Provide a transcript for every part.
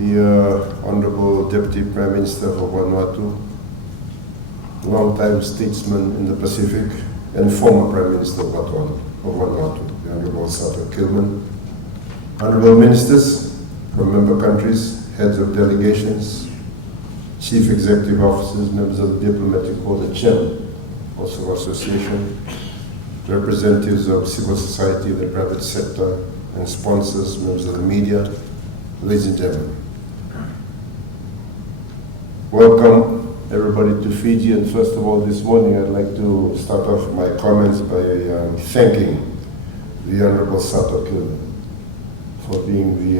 The Honorable Deputy Prime Minister of Vanuatu, long-time statesman in the Pacific, and former Prime Minister of Vanuatu, the Honorable Sofitel, Honorable Ministers from member countries, heads of delegations, chief executive officers, members of the diplomatic corps, the chairman, also of association, representatives of civil society, the private sector, and sponsors, members of the media, ladies and gentlemen. Welcome everybody to Fiji, and first of all this morning I'd like to start off my comments by thanking the Honorable Sofitel for being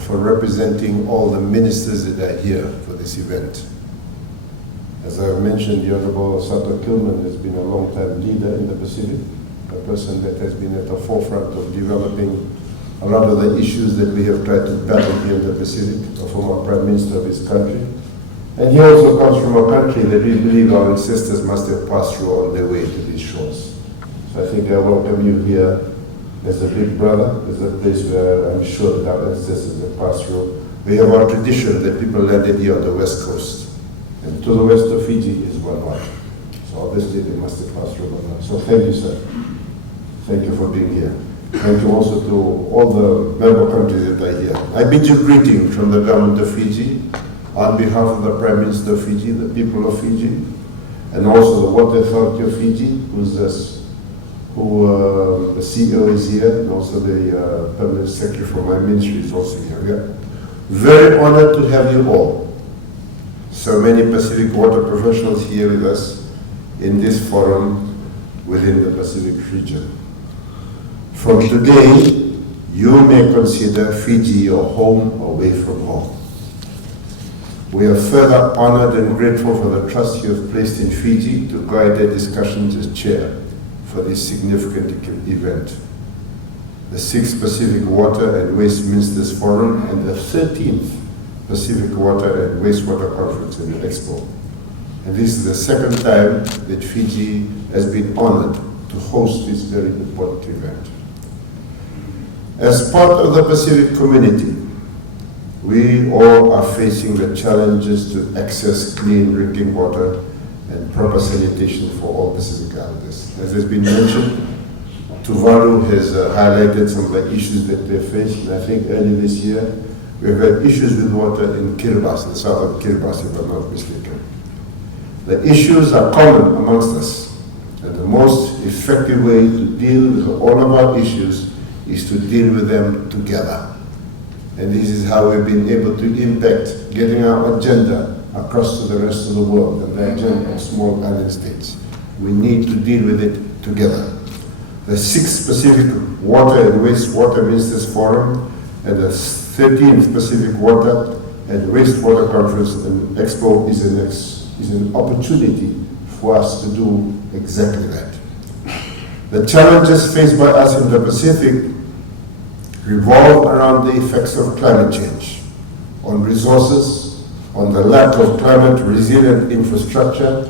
for representing all the ministers that are here for this event. As I've mentioned, the Honorable Sofitel has been a long-time leader in the Pacific, a person that has been at the forefront of developing a lot of the issues that we have tried to battle here in the Pacific, a former Prime Minister of his country. And he also comes from a country that we believe our ancestors must have passed through on their way to these shores. So I think I welcome you here as a big brother, as a place where I'm sure that our ancestors have passed through. We have our tradition that people landed here on the west coast. And to the west of Fiji is Vanuatu. So obviously they must have passed through Vanuatu. So thank you, sir. Thank you for being here. Thank you also to all the member countries that are here. I bid you greeting from the government of Fiji, on behalf of the Prime Minister of Fiji, the people of Fiji, and also the Water Authority of Fiji, the CEO is here, and also the Permanent Secretary for my ministry is also here. We are very honored to have you all. So many Pacific water professionals here with us in this forum within the Pacific region. From today, you may consider Fiji your home away from home. We are further honored and grateful for the trust you have placed in Fiji to guide the discussions as chair for this significant event. The 6th Pacific Water and Waste Ministers Forum and the 13th Pacific Water and Wastewater Conference in Expo. And this is the second time that Fiji has been honored to host this very important event. As part of the Pacific community, we all are facing the challenges to access clean drinking water and proper sanitation for all Pacific Islanders. As has been mentioned, Tuvalu has highlighted some of the issues that they face, and I think early this year we've had issues with water in Kiribati, the south of Kiribati, if I'm not mistaken. The issues are common amongst us, and the most effective way to deal with all of our issues is to deal with them together. And this is how we've been able to impact getting our agenda across to the rest of the world and the agenda of small island states. We need to deal with it together. The 6th Pacific Water and Wastewater Ministers Forum and the 13th Pacific Water and Wastewater Conference and Expo is an opportunity for us to do exactly that. The challenges faced by us in the Pacific revolve around the effects of climate change, on resources, on the lack of climate-resilient infrastructure,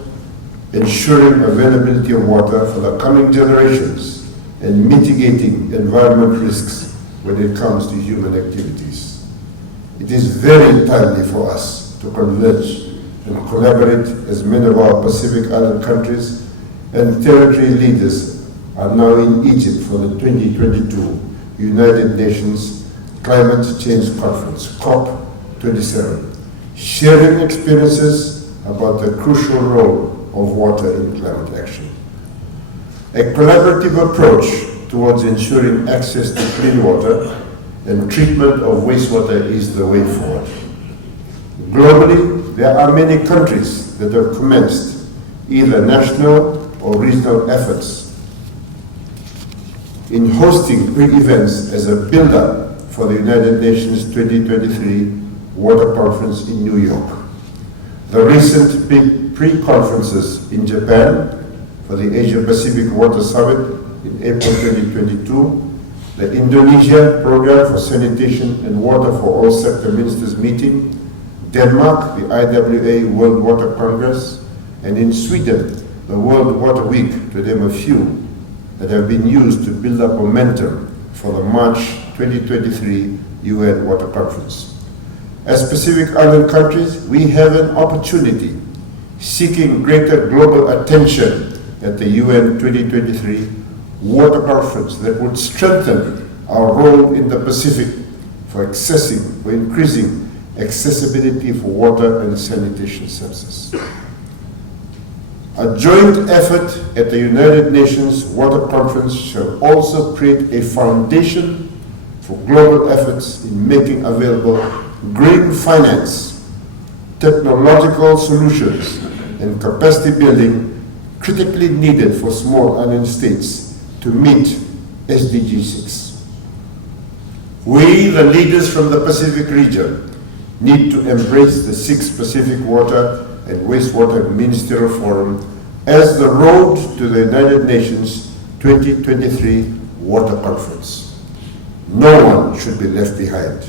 ensuring availability of water for the coming generations, and mitigating environmental risks when it comes to human activities. It is very timely for us to converge and collaborate as many of our Pacific Island countries and territory leaders are now in Egypt for the 2022 United Nations Climate Change Conference, COP27, sharing experiences about the crucial role of water in climate action. A collaborative approach towards ensuring access to clean water, and treatment of wastewater is the way forward. Globally, there are many countries that have commenced either national or regional efforts in hosting pre-events as a build-up for the United Nations 2023 Water Conference in New York. The recent big pre-conferences in Japan for the Asia-Pacific Water Summit in April 2022, the Indonesia Program for Sanitation and Water for All Sector Ministers meeting, Denmark, the IWA World Water Congress, and in Sweden, the World Water Week, to name a few, that have been used to build up momentum for the March 2023 UN Water Conference. As Pacific Island countries, we have an opportunity seeking greater global attention at the UN 2023 Water Conference that would strengthen our role in the Pacific for increasing accessibility for water and sanitation services. A joint effort at the United Nations Water Conference shall also create a foundation for global efforts in making available green finance, technological solutions, and capacity building critically needed for small island states to meet SDG 6. We, the leaders from the Pacific region, need to embrace the 6th Pacific Water and Wastewater Ministerial Forum as the road to the United Nations 2023 Water Conference. No one should be left behind.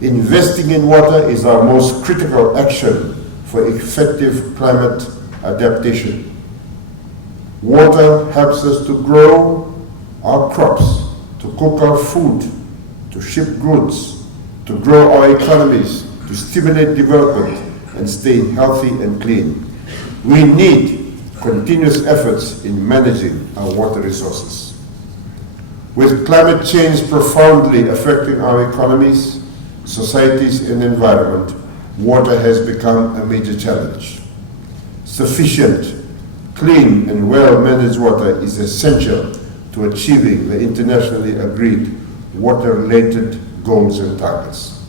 Investing in water is our most critical action for effective climate adaptation. Water helps us to grow our crops, to cook our food, to ship goods, to grow our economies, to stimulate development and stay healthy and clean. We need continuous efforts in managing our water resources. With climate change profoundly affecting our economies, societies, and environment, water has become a major challenge. Sufficient, clean, and well-managed water is essential to achieving the internationally agreed water-related goals and targets.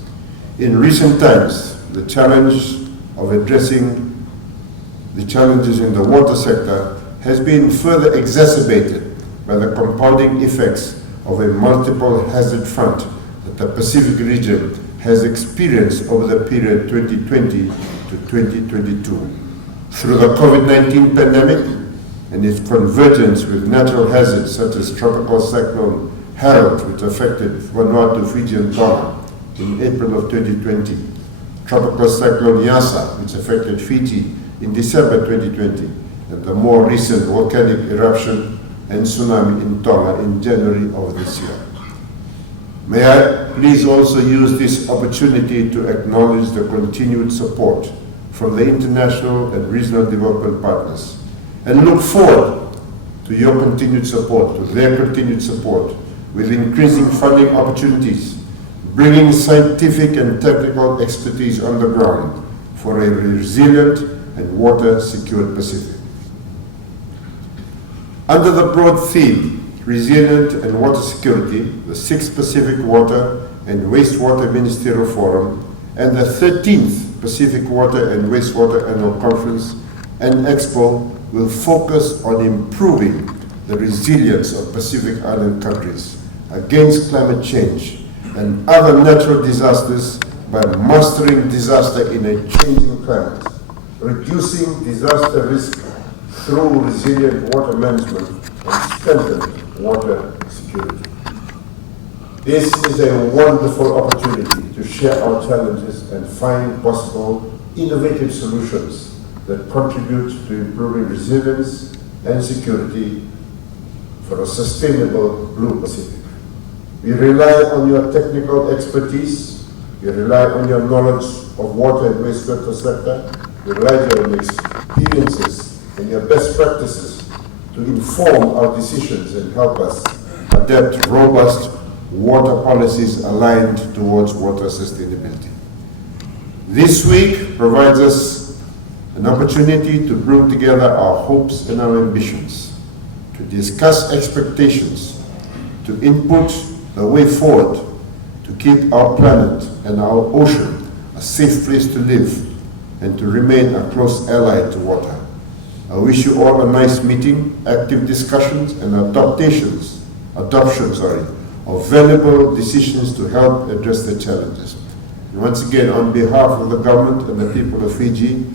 In recent times, the challenge of addressing the challenges in the water sector has been further exacerbated by the compounding effects of a multiple hazard front that the Pacific region has experienced over the period 2020 to 2022. Through the COVID-19 pandemic and its convergence with natural hazards such as Tropical Cyclone Harold, which affected Vanuatu, Fiji, and Tonga in April of 2020, Tropical Cyclone Yasa, which affected Fiji in December 2020, and the more recent volcanic eruption and tsunami in Tonga in January of this year. May I please also use this opportunity to acknowledge the continued support from the international and regional development partners, and look forward to your continued support, to their continued support, with increasing funding opportunities, bringing scientific and technical expertise on the ground for a resilient and water-secured Pacific. Under the broad theme, Resilient and Water Security, the 6th Pacific Water and Wastewater Ministerial Forum, and the 13th Pacific Water and Wastewater Annual Conference and Expo will focus on improving the resilience of Pacific Island countries against climate change and other natural disasters by mastering disaster in a changing climate, reducing disaster risk through resilient water management, and strengthening water security. This is a wonderful opportunity to share our challenges and find possible innovative solutions that contribute to improving resilience and security for a sustainable Blue Pacific. We rely on your technical expertise, we rely on your knowledge of water and wastewater sector, we rely on your experiences and your best practices to inform our decisions and help us adapt robust water policies aligned towards water sustainability. This week provides us an opportunity to bring together our hopes and our ambitions, to discuss expectations to input a way forward to keep our planet and our ocean a safe place to live and to remain a close ally to water. I wish you all a nice meeting, active discussions and adoptions of valuable decisions to help address the challenges. And once again, on behalf of the government and the people of Fiji,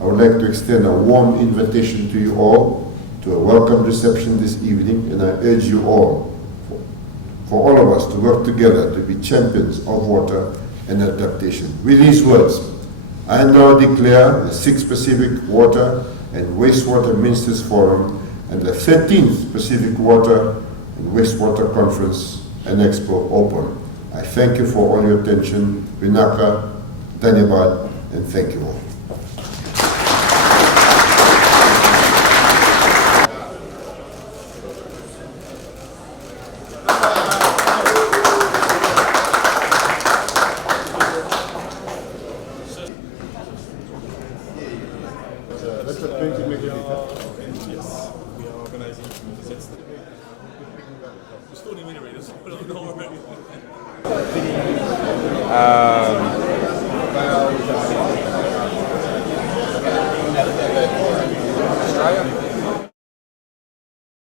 I would like to extend a warm invitation to you all to a welcome reception this evening, and I urge you all, for all of us, to work together to be champions of water and adaptation. With these words, I now declare the 6th Pacific Water and Wastewater Ministers Forum and the 13th Pacific Water and Wastewater Conference and Expo open. I thank you for all your attention. Vinaka, Dhanyabad, and thank you all.